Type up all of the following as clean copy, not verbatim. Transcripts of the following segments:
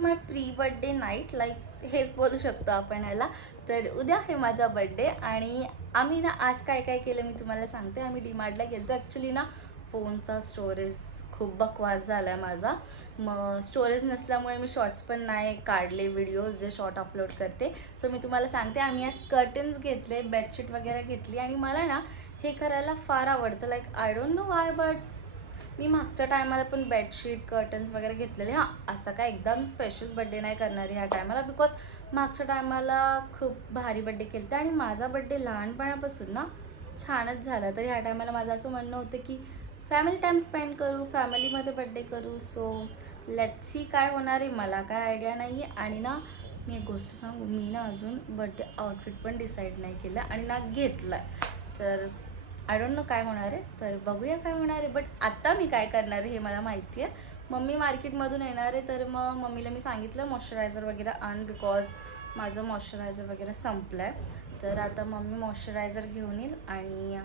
माय pre birthday night, like हेच बोलू शकतो आपण याला. तर उद्या आहे माझा बर्थडे आणि आम्ही ना आज काय काय केलं मी तुम्हाला सांगते. आम्ही डीमार्टला गेलतो. ॲक्च्युली ना फोनचा स्टोरेज खूप बकवास झाला आहे माझा. मग स्टोरेज नसल्यामुळे मी शॉर्ट्स पण नाही काढले, व्हिडिओज जे शॉर्ट अपलोड करते. सो मी तुम्हाला सांगते, आम्ही आज कर्टन्स घेतले, बेडशीट वगैरे घेतली आणि मला ना हे करायला फार आवडतं. Like I don't know why, but मी मागच्या टायमाला पण बेडशीट कर्टन्स वगैरे घेतलेले. हां, असं काय एकदम स्पेशल बड्डे नाही करणारी ह्या टायमाला, बिकॉज मागच्या टायमाला खूप भारी बड्डे केलते आणि माझा बड्डे लहानपणापासून ना छानच झाला. तर ह्या टायमाला माझं असं म्हणणं होतं की फॅमिली टाईम स्पेंड करू, फॅमिलीमध्ये बड्डे करू. सो लेट्स सी काय होणार आहे, मला काय आयडिया नाही आहे. आणि ना मी एक गोष्ट सांगू, मी ना अजून बड्डे आउटफिट पण डिसाईड नाही केलं आणि ना घेतला आहे. तर आय डोंट नो काय होणार आहे, तर बघूया काय होणार आहे. बट आत्ता मी काय करणार आहे हे मला माहिती आहे. मम्मी मार्केटमधून येणार आहे, तर मग मम्मीला मी सांगितलं मॉइश्चरायझर वगैरे आण, बिकॉज माझं मॉइश्चरायझर वगैरे संपलं आहे. तर आता मम्मी मॉइश्चरायझर घेऊन येईल आणि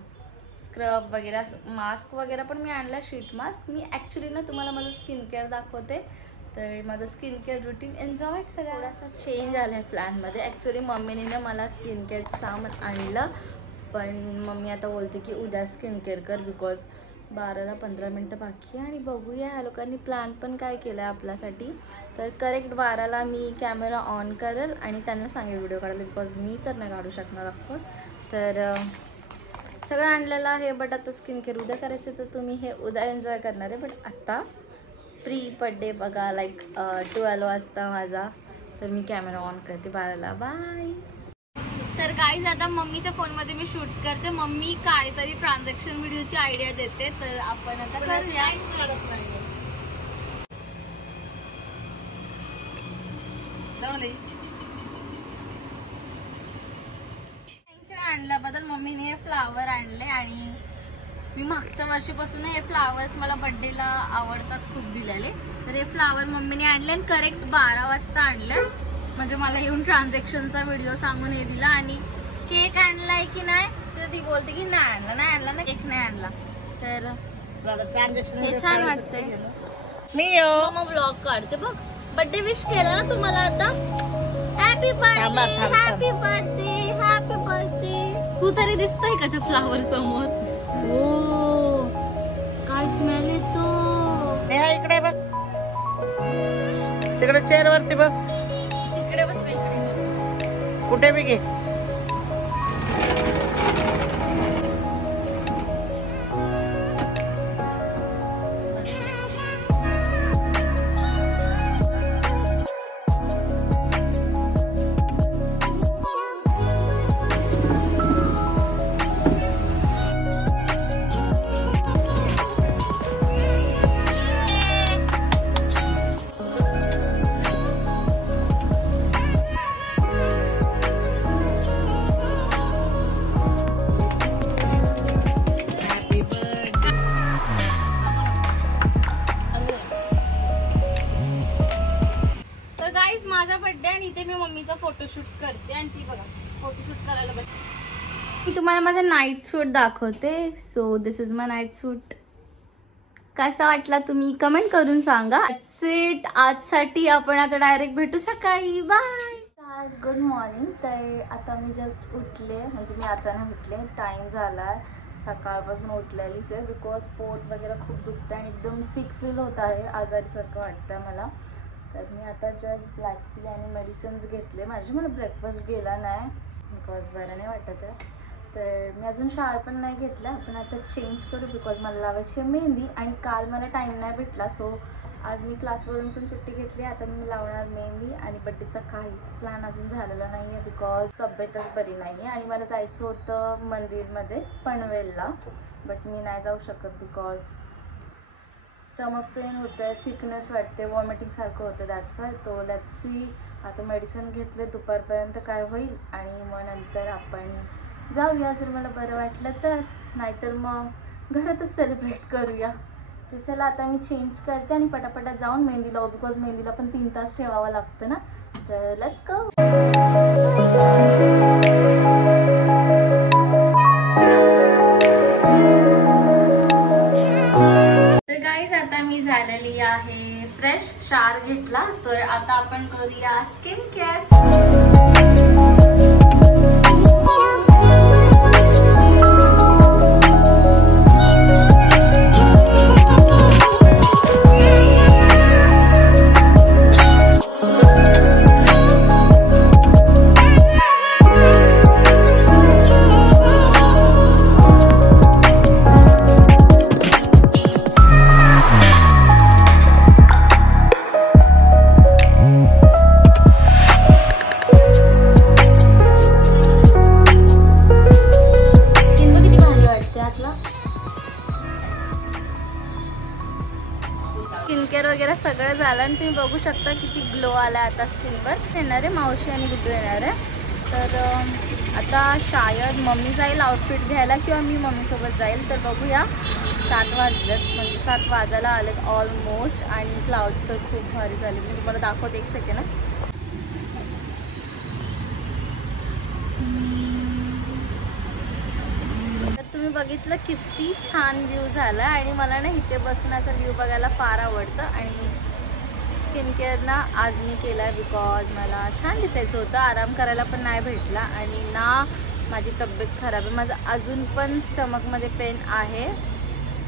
स्क्रब वगैरे, मास्क वगैरे पण मी आणला, शीट मास्क. मी ॲक्च्युली ना तुम्हाला माझं स्किन केअर दाखवते. तर माझं स्किन केअर रुटीन एन्जॉय करा. थोडासा चेंज आला आहे प्लॅनमध्ये. ॲक्च्युली मम्मीने ना मला स्किन केअरचं सामान आणलं, पण मम्मी आता बोलते की उद्या स्किन केअर कर, बिकॉज 12ला 15 मिनटं बाकी आहे. आणि बघूया ह्या लोकांनी प्लॅन पण काय केलं आहे आपल्यासाठी. तर करेक्ट 12ला मी कॅमेरा ऑन करेल आणि त्यांना सांगेल व्हिडिओ काढायला, बिकॉज मी तर नाही काढू शकणार ऑफकोर्स. तर सगळं आणलेलं आहे. बट आता स्किन केअर उद्या करायचं, तर तुम्ही हे उद्या एन्जॉय करणार आहे. बट आत्ता प्री बर्थडे बघा, लाईक 12 वाजता माझा. तर मी कॅमेरा ऑन करते 12ला. बाय. तर गाईज आता मम्मीच्या फोनमध्ये मी शूट करते. मम्मी काहीतरी ट्रान्झॅक्शन व्हिडिओची आयडिया देते, तर आपण आता करूया. आणल्याबद्दल मम्मीने हे फ्लावर आणले आणि मी मागच्या वर्षीपासून हे फ्लावर्स मला बर्थडेला आवडतात खूप दिलेले. तर हे फ्लावर मम्मीने आणले आणि करेक्ट 12 वाजता आणले. म्हणजे मला येऊन ट्रान्झॅक्शनचा व्हिडिओ सांगून हे दिला. आणि केक आणलाय की नाही तर ती बोलते की नाही आणला ना, केक नाही आणला. तर हे छान वाटतंय. मग ब्लॉग काढते बघ. बर्थडे विश केला ना तुम्हाला आता. Happy birthday, happy birthday, happy birthday. तू तरी दिसतोय का त्या फ्लावर समोर? ओ काय स्मेल येतो. इकडे बघ, तिकडे चेअर वरती बस. इकडे बस, इकडे कुठे बी घे. माझा बर्थडे आणि इथे मी मम्मीचा फोटोशूट करते. आणि ती बघा फोटोशूट करायला बस. मी तुम्हाला माझा नाईट सूट दाखवते. So this is my night suit. कसा वाटला तुम्ही कमेंट करून सांगा. दॅट्स इट आजसाठी. आपण आता डायरेक्ट भेटू सकाळी. बाय. आज गुड मॉर्निंग. तर आता मी जस्ट उठले, म्हणजे मी आता नाही उठले, टाइम झाला. सकाळपासून उठलेलीच आहे, बिकॉज पोट वगैरे खूप दुखतं आणि एकदम सिक फील होत आहे, आजारीसारखं वाटतं मला. तर मी आता जस्ट ब्लॅक टी आणि मेडिसिन्स घेतले माझे. मला ब्रेकफास्ट गेला नाही बिकॉज बरं नाही वाटत आहे. तर मी अजून शाळ पण नाही घेतला. आपण आता चेंज करू, बिकॉज मला लावायची आहे मेहंदी आणि काल मला टाईम नाही भेटला. सो आज मी क्लासवरून पण सुट्टी घेतली. आता मी लावणार मेहंदी. आणि बड्डेचा काहीच प्लॅन अजून झालेला नाही आहे, बिकॉज तब्येतच बरी नाही आहे. आणि मला जायचं होतं मंदिरमध्ये पनवेलला, बट मी नाही जाऊ शकत बिकॉज स्टमक पेन होतं आहे, सिकनेस वाटते, वॉमिटिंग सारखं होतं. That's why. तो लेट्स सी. आता मेडिसिन घेतले, दुपारपर्यंत काय होईल आणि मग नंतर आपण जाऊया जर मला बरं वाटलं तर, नाहीतर मग घरातच सेलिब्रेट करूया. तर चला आता मी चेंज करते आणि पटापटा जाऊन मेहंदी लावू, बिकॉज मेहंदीला पण 3 तास ठेवावं लागतं ना. तर लेट्स गो. तर गाईज आता मी झालेली आहे फ्रेश शार घेतला. तर आता आपण करूया स्किन केअर. स्किन केअर वगैरे सगळं झालं आणि तुम्ही बघू शकता किती ग्लो आला आता स्किनवर. येणार आहे मावशी आणि गुड्डू येणार आहे. तर आता शायद मम्मी जाईल आउटफिट घ्यायला किंवा मी मम्मीसोबत जाईल. तर बघूया. 7 वाजलेत, म्हणजे 7 वाजायला आलेत ऑलमोस्ट. आणि क्लाउड्स तर खूप भारी झाले. मी तुम्हाला दाखवते एक सेकंड. तुम्ही बघितलं किती छान व्ह्यू झाला. आणि मला ना इथे बसून असा व्ह्यू बघायला फार आवडतं. आणि स्किन केअर ना आज मी केला आहे बिकॉज मला छान दिसायचं होतं. आराम करायला पण नाही भेटला आणि ना माझी तब्येत खराब आहे. माझं अजून पण स्टमकमध्ये पेन आहे.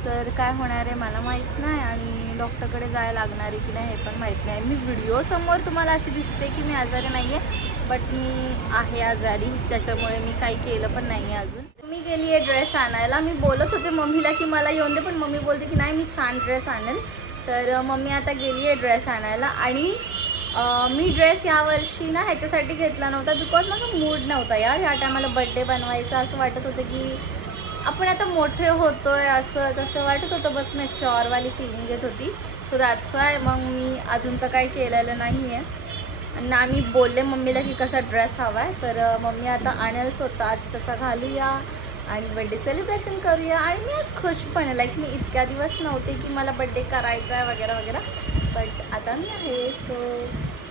तर काय होणार आहे मला माहीत नाही. आणि डॉक्टरकडे जायला लागणार आहे की नाही हे पण माहीत नाही. मी व्हिडिओसमोर तुम्हाला अशी दिसते की मी आजारी नाही आहे, बट मी आहे आजारी. त्याच्यामुळे मी काही केलं पण नाही आहे अजून. मी गेली आहे ड्रेस आणायला. मी बोलत होते मम्मीला की मला येऊन दे, पण मम्मी बोलते की नाही मी छान ड्रेस आणेल. तर मम्मी आता गेली आहे ड्रेस आणायला. आणि मी ड्रेस यावर्षी ना ह्याच्यासाठी घेतला नव्हता बिकॉज माझा मूड नव्हता यार ह्या टायमाला बड्डे बनवायचा. असं वाटत होतं की आपण आता मोठे होतोय असं तसं वाटत होतं. बस मॅच्युअरवाली फिलिंग येत होती. सो दॅट्स वाय मग मी अजून तर काही केलेलं नाही आहे. आणि आम्ही बोलले मम्मीला की कसा ड्रेस हवा आहे. तर मम्मी आता आणेल स्वतः आज तसा घालूया आणि बड्डे सेलिब्रेशन करूया. आणि मी आज खुश पण आहे. लाईक मी इतक्या दिवस नव्हते की मला बड्डे करायचा आहे वगैरे वगैरे, बट आता मी आहे. सो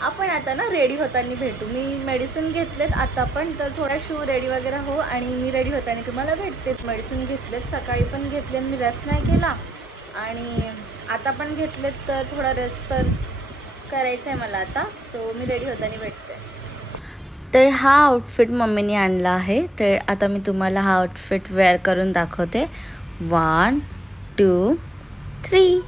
आपण आता ना रेडी होताना भेटू. मी मेडिसिन घेतलेत आता पण, तर थोडा शू रेडी वगैरे हो आणि मी रेडी होताना तुम्हाला भेटते. मेडिसिन घेतलेत, सकाळी पण घेतले आणि मी रेस्ट नाही केला आणि आता पण घेतलेत. तर थोडा रेस्ट तर करायचं आहे मला आता. सो मी रेडी होताना भेटते. तर हा आउटफिट मम्मीने आणला आहे. तर आता मी तुम्हाला हा आउटफिट वेअर करून दाखवते. 1 2 3.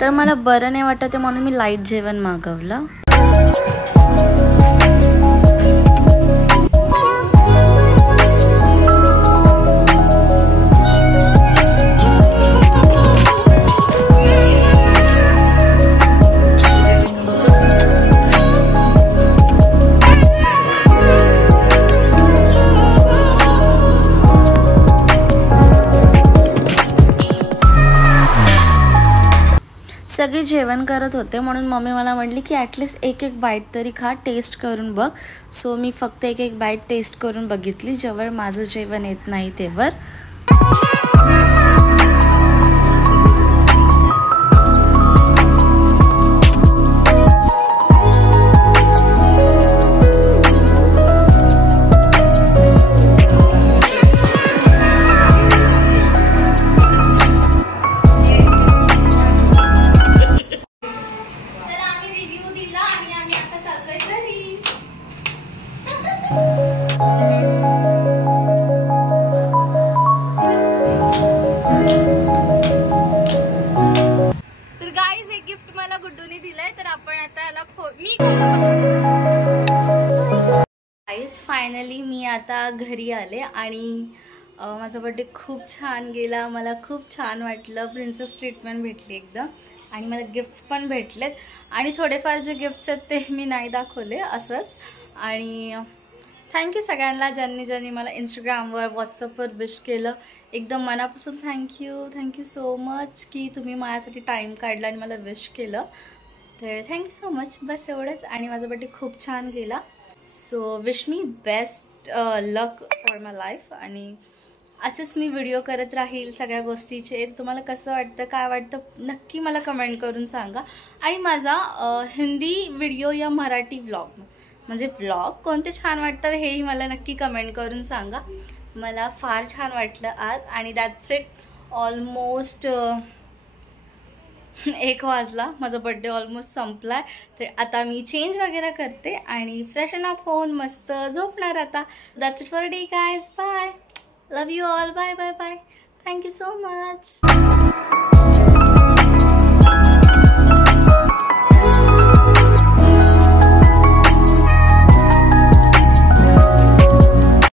तर मला बरं नाही वाटत म्हणून मी लाईट जेवण मागवलं. सगळे जेवण करत होते म्हणून मम्मी मला म्हटली की ॲटलिस्ट एक एक बाईट तरी खा, टेस्ट करून बघ. सो मी फक्त एक एक बाईट टेस्ट करून बघितली जेव्हा माझं जेवण येत नाही तेव्हा. गुड्डूने दिलाय तर आपण आता याला गाईस फायनली मी आता घरी आले आणि माझा बर्थडे खूप छान गेला. मला खूप छान वाटलं. प्रिन्सेस ट्रीटमेंट भेटली एकदम आणि मला गिफ्ट्स पण भेटलेत आणि थोडेफार जे गिफ्ट्स आहेत ते मी नाही दाखवले असंच. आणि थँक्यू सगळ्यांना ज्यांनी मला इंस्टाग्रामवर व्हॉट्सअपवर विश केलं. एकदम मनापासून थँक्यू सो मच की तुम्ही माझ्यासाठी टाईम काढला आणि मला विश केलं. तर थँक्यू सो मच. बस एवढंच. आणि माझा बर्थडे खूप छान गेला. So wish me best luck for my life. आणि असेच मी व्हिडिओ करत राहील सगळ्या गोष्टीचे. तुम्हाला कसं वाटतं काय वाटतं नक्की मला कमेंट करून सांगा. आणि माझा हिंदी व्हिडिओ या मराठी व्लॉग म्हणजे व्लॉग कोणते छान वाटतं हेही मला नक्की कमेंट करून सांगा. मला फार छान वाटलं आज. आणि दॅट्स इट. ऑलमोस्ट 1 वाजला. माझा बर्थडे ऑलमोस्ट संपलाय. तर आता मी चेंज वगैरे करते आणि फ्रेशन अप होऊन मस्त झोपणार आता. That's it for day guys. Bye. Love you all. Bye bye bye. Thank you so much.